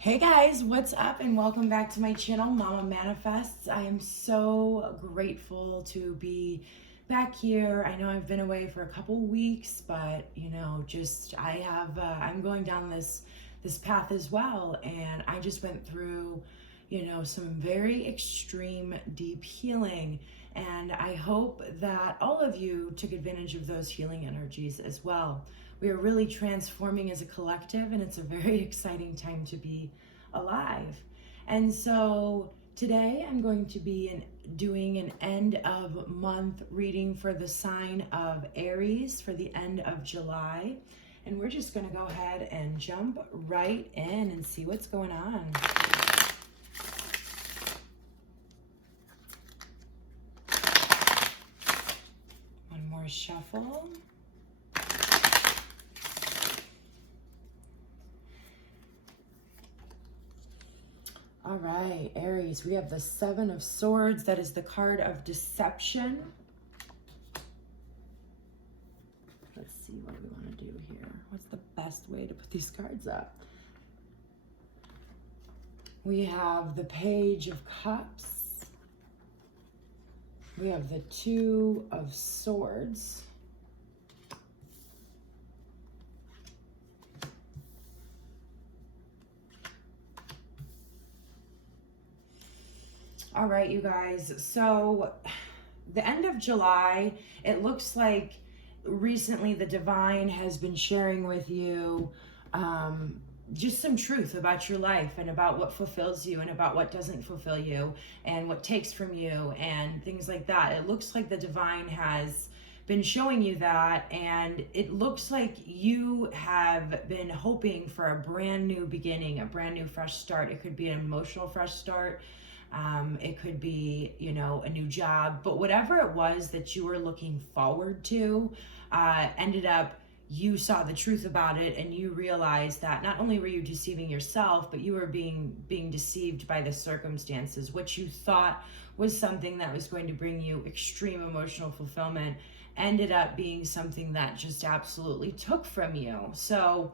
Hey guys, what's up and welcome back to my channel, Mama Manifests. I am so grateful to be back here. I know I've been away for a couple weeks, but I'm going down this path as well, and I just went through, some very extreme deep healing, and I hope that all of you took advantage of those healing energies as well. We are really transforming as a collective, and it's a very exciting time to be alive. And so today I'm going to be doing an end of month reading for the sign of Aries for the end of July. And we're just going to go ahead and jump right in and see what's going on. One more shuffle. All right, Aries, we have the Seven of Swords. That is the card of deception. Let's see what we want to do here. What's the best way to put these cards up? We have the Page of Cups. We have the Two of Swords. All right, you guys, so the end of July, it looks like recently the divine has been sharing with you just some truth about your life and about what fulfills you and about what doesn't fulfill you and what takes from you and things like that. It looks like the divine has been showing you that, and it looks like you have been hoping for a brand new beginning, a brand new fresh start. It could be an emotional fresh start. It could be, a new job, but whatever it was that you were looking forward to, ended up, you saw the truth about it, and you realized that not only were you deceiving yourself, but you were being deceived by the circumstances. What you thought was something that was going to bring you extreme emotional fulfillment ended up being something that just absolutely took from you. So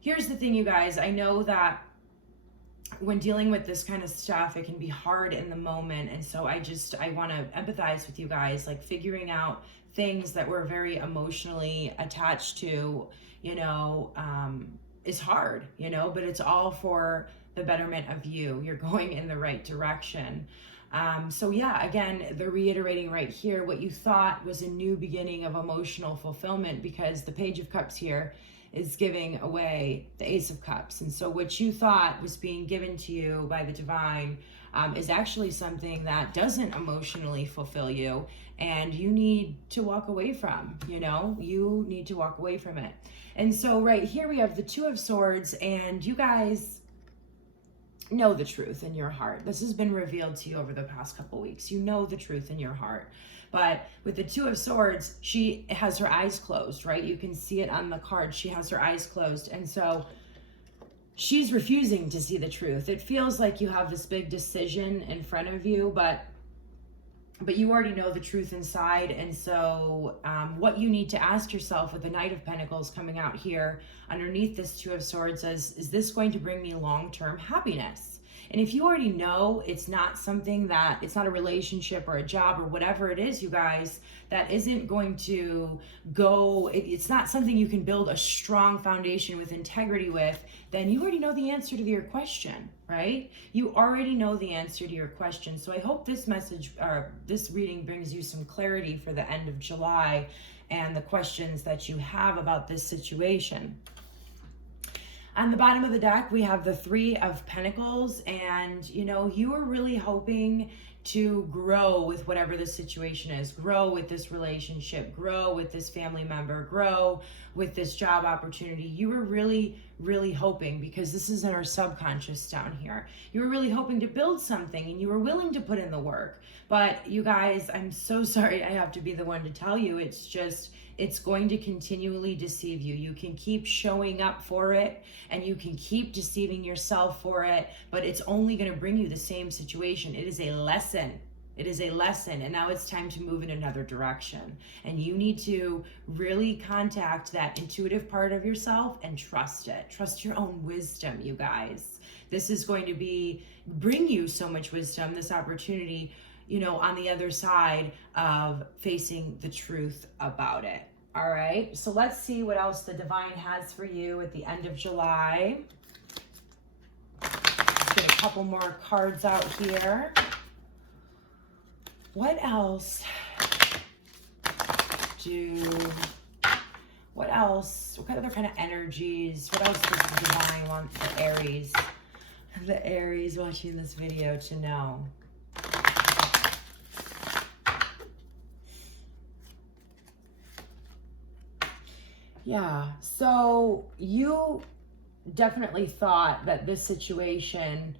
here's the thing, you guys. I know that when dealing with this kind of stuff, it can be hard in the moment. And so I want to empathize with you guys, like figuring out things that we're very emotionally attached to, is hard, but it's all for the betterment of you. You're going in the right direction. So yeah, again, they're reiterating right here what you thought was a new beginning of emotional fulfillment, because the Page of Cups here is giving away the Ace of Cups. And so what you thought was being given to you by the divine is actually something that doesn't emotionally fulfill you, and you need to walk away from, you need to walk away from it. And so right here we have the Two of Swords, and you guys know the truth in your heart. This has been revealed to you over the past couple weeks. You know the truth in your heart. But with the Two of Swords, she has her eyes closed, right? You can see it on the card. She has her eyes closed. And so she's refusing to see the truth. It feels like you have this big decision in front of you, but you already know the truth inside. And so what you need to ask yourself with the Knight of Pentacles coming out here underneath this Two of Swords is this going to bring me long-term happiness? And if you already know it's not a relationship or a job or whatever it is, you guys, that isn't going to go, it's not something you can build a strong foundation with integrity with, then you already know the answer to your question, right? You already know the answer to your question. So I hope this message, or this reading, brings you some clarity for the end of July and the questions that you have about this situation. On the bottom of the deck, we have the Three of Pentacles, and you are really hoping to grow with whatever the situation is, grow with this relationship, grow with this family member, grow with this job opportunity. You were really, really hoping, because this is in our subconscious down here, you were really hoping to build something, and you were willing to put in the work. But you guys, I'm so sorry I have to be the one to tell you, it's going to continually deceive you. You can keep showing up for it, and you can keep deceiving yourself for it, but it's only going to bring you the same situation. It is a lesson. It is a lesson, and now it's time to move in another direction. And you need to really contact that intuitive part of yourself and trust it. Trust your own wisdom, you guys. This is going to bring you so much wisdom, this opportunity, you know, on the other side of facing the truth about it. All right, so let's see what else the divine has for you at the end of July. Let's get a couple more cards out here. What else what other kind of energies, what else does the divine want the Aries watching this video to know? Yeah, so you definitely thought that this situation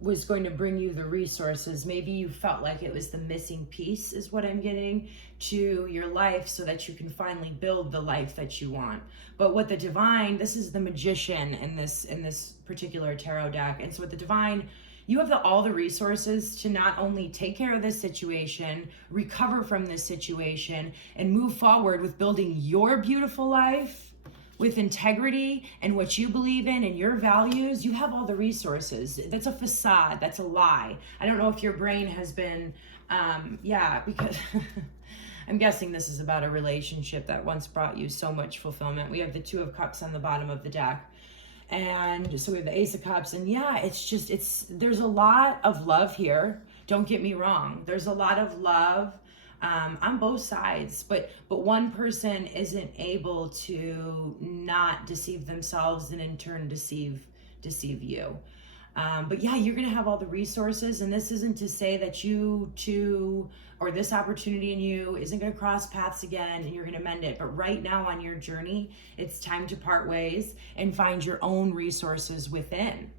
was going to bring you the resources. Maybe you felt like it was the missing piece, is what I'm getting, to your life so that you can finally build the life that you want. But what the divine, this is the magician in this particular tarot deck. And so with the divine, you have all the resources to not only take care of this situation, recover from this situation, and move forward with building your beautiful life with integrity and what you believe in and your values. You have all the resources. That's a facade. That's a lie. I don't know if your brain has been, because I'm guessing this is about a relationship that once brought you so much fulfillment. We have the Two of Cups on the bottom of the deck. And so we have the Ace of Cups. And yeah, there's a lot of love here. Don't get me wrong. There's a lot of love on both sides, but one person isn't able to not deceive themselves and in turn deceive you. But yeah, you're gonna have all the resources, and this isn't to say that you two or this opportunity in you isn't gonna cross paths again and you're gonna mend it. But right now on your journey, it's time to part ways and find your own resources within.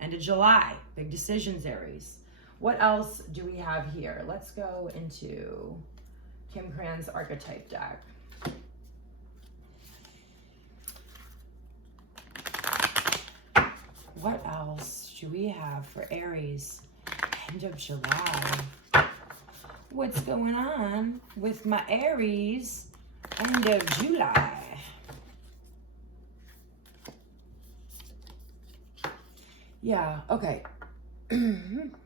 End of July, big decisions, Aries. What else do we have here? Let's go into Kim Cran's archetype deck. What else do we have for Aries? End of July. What's going on with my Aries end of July? Yeah, okay. I'm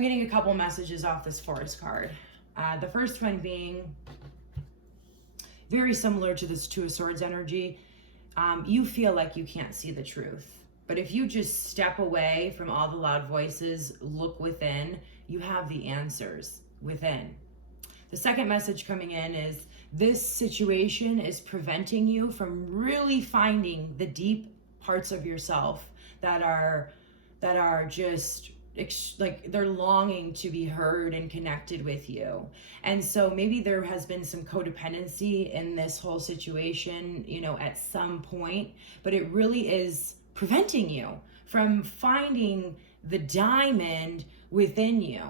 getting a couple messages off this forest card. The first one being very similar to this Two of Swords energy. You feel like you can't see the truth. But if you just step away from all the loud voices, look within, you have the answers within. The second message coming in is this situation is preventing you from really finding the deep parts of yourself that are just like they're longing to be heard and connected with you. And so maybe there has been some codependency in this whole situation, you know, at some point, but it really is preventing you from finding the diamond within you,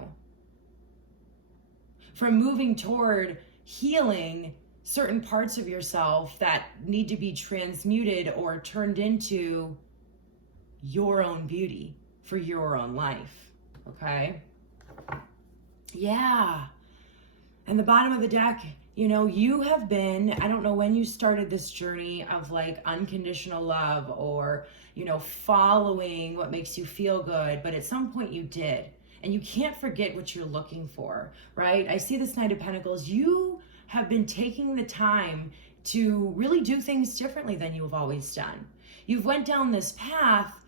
from moving toward healing certain parts of yourself that need to be transmuted or turned into your own beauty for your own life. Okay? Yeah. And the bottom of the deck, you know, you have been, I don't know when you started this journey of like unconditional love or, you know, following what makes you feel good, but at some point you did. And you can't forget what you're looking for, right? I see this Knight of Pentacles. You have been taking the time to really do things differently than you've always done. You've went down this path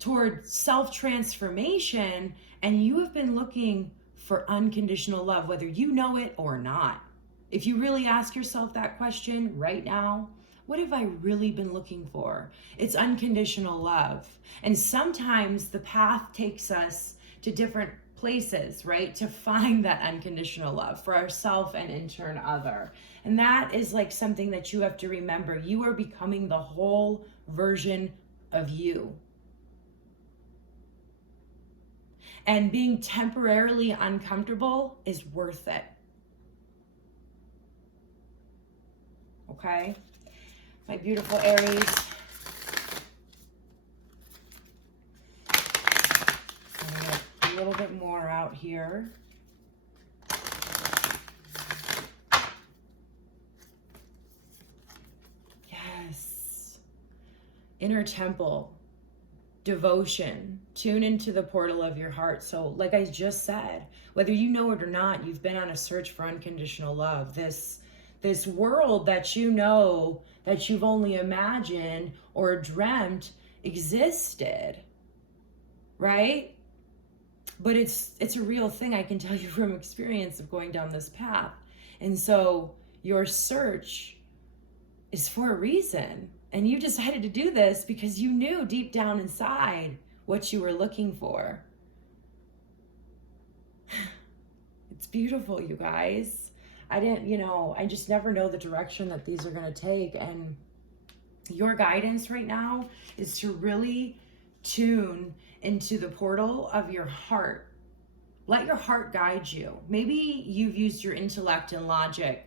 toward self-transformation, and you have been looking for unconditional love, whether you know it or not. If you really ask yourself that question right now, what have I really been looking for? It's unconditional love. And sometimes the path takes us to different places, right? To find that unconditional love for ourselves and in turn other. And that is like something that you have to remember. You are becoming the whole version of you. And being temporarily uncomfortable is worth it. Okay? My beautiful Aries. little bit more out here. Yes. Inner temple, devotion, tune into the portal of your heart. So like I just said, whether you know it or not, you've been on a search for unconditional love. This world that you know that you've only imagined or dreamt existed, right? But it's a real thing. I can tell you from experience of going down this path. And so your search is for a reason. And you decided to do this because you knew deep down inside what you were looking for. It's beautiful, you guys. I just never know the direction that these are going to take. And your guidance right now is to really tune into the portal of your heart. Let your heart guide you. Maybe you've used your intellect and logic,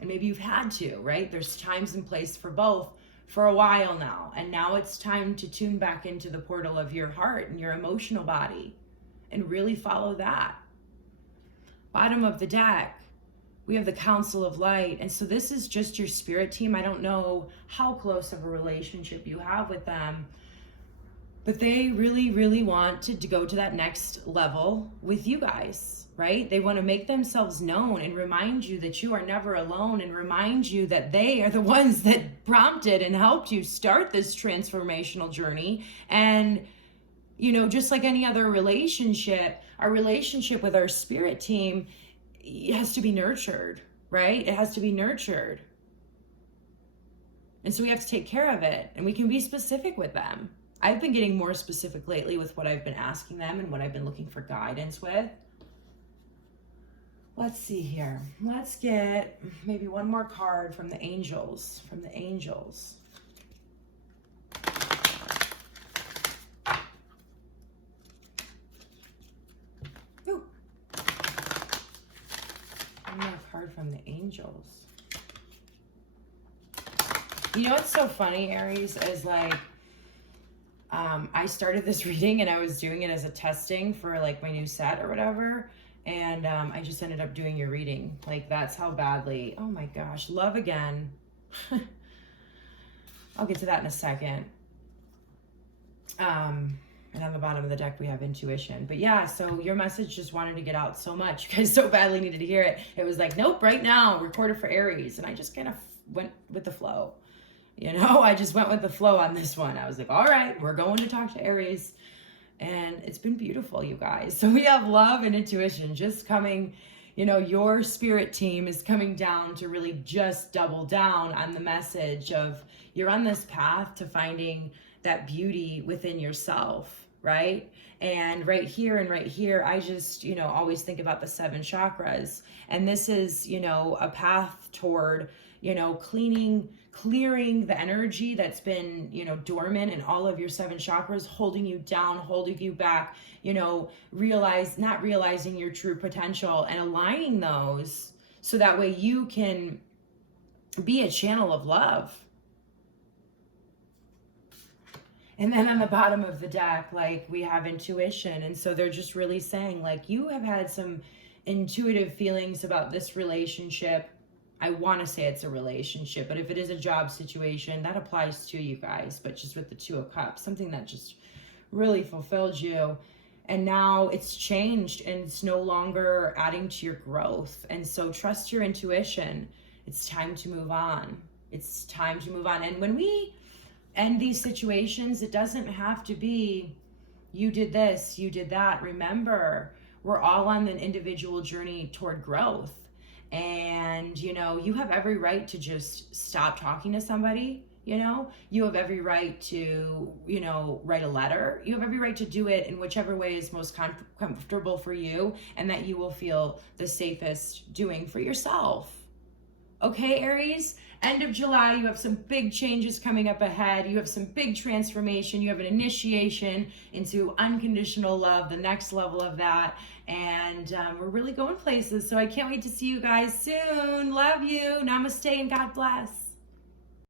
and maybe you've had to, right? There's times and place for both for a while now. And now it's time to tune back into the portal of your heart and your emotional body and really follow that. Bottom of the deck, we have the Council of Light. And so this is just your spirit team. I don't know how close of a relationship you have with them, but they really, really want to go to that next level with you guys, right? They want to make themselves known and remind you that you are never alone, and remind you that they are the ones that prompted and helped you start this transformational journey. And, just like any other relationship, our relationship with our spirit team, it has to be nurtured, right? It has to be nurtured. And so we have to take care of it, and we can be specific with them. I've been getting more specific lately with what I've been asking them and what I've been looking for guidance with. Let's see here. Let's get maybe one more card from the angels. Ooh. One more card from the angels. You know what's so funny, Aries, is like, I started this reading and I was doing it as a testing for like my new set or whatever. And I just ended up doing your reading. Like, that's how badly, oh my gosh, love again. I'll get to that in a second. And on the bottom of the deck, we have intuition. But yeah, so your message just wanted to get out so much. You guys so badly needed to hear it. It was like, nope, right now, record it for Aries. And I just kind of went with the flow. I just went with the flow on this one. I was like, all right, we're going to talk to Aries. And it's been beautiful, you guys. So we have love and intuition just coming. Your spirit team is coming down to really just double down on the message of you're on this path to finding that beauty within yourself, right? And right here, I just, always think about the 7 chakras. And this is, a path toward, clearing the energy that's been, dormant in all of your 7 chakras, holding you down, holding you back, not realizing your true potential, and aligning those so that way you can be a channel of love. And then on the bottom of the deck, like, we have intuition. And so they're just really saying, like, you have had some intuitive feelings about this relationship. I want to say it's a relationship, but if it is a job situation, that applies to you guys. But just with the 2 of Cups, something that just really fulfilled you. And now it's changed and it's no longer adding to your growth. And so trust your intuition. It's time to move on. It's time to move on. And when we end these situations, it doesn't have to be, you did this, you did that. Remember, we're all on an individual journey toward growth. And, you have every right to just stop talking to somebody. You have every right to, write a letter. You have every right to do it in whichever way is most comfortable for you and that you will feel the safest doing for yourself. Okay, Aries? End of July, you have some big changes coming up ahead. You have some big transformation. You have an initiation into unconditional love, the next level of that. And we're really going places. So I can't wait to see you guys soon. Love you. Namaste and God bless.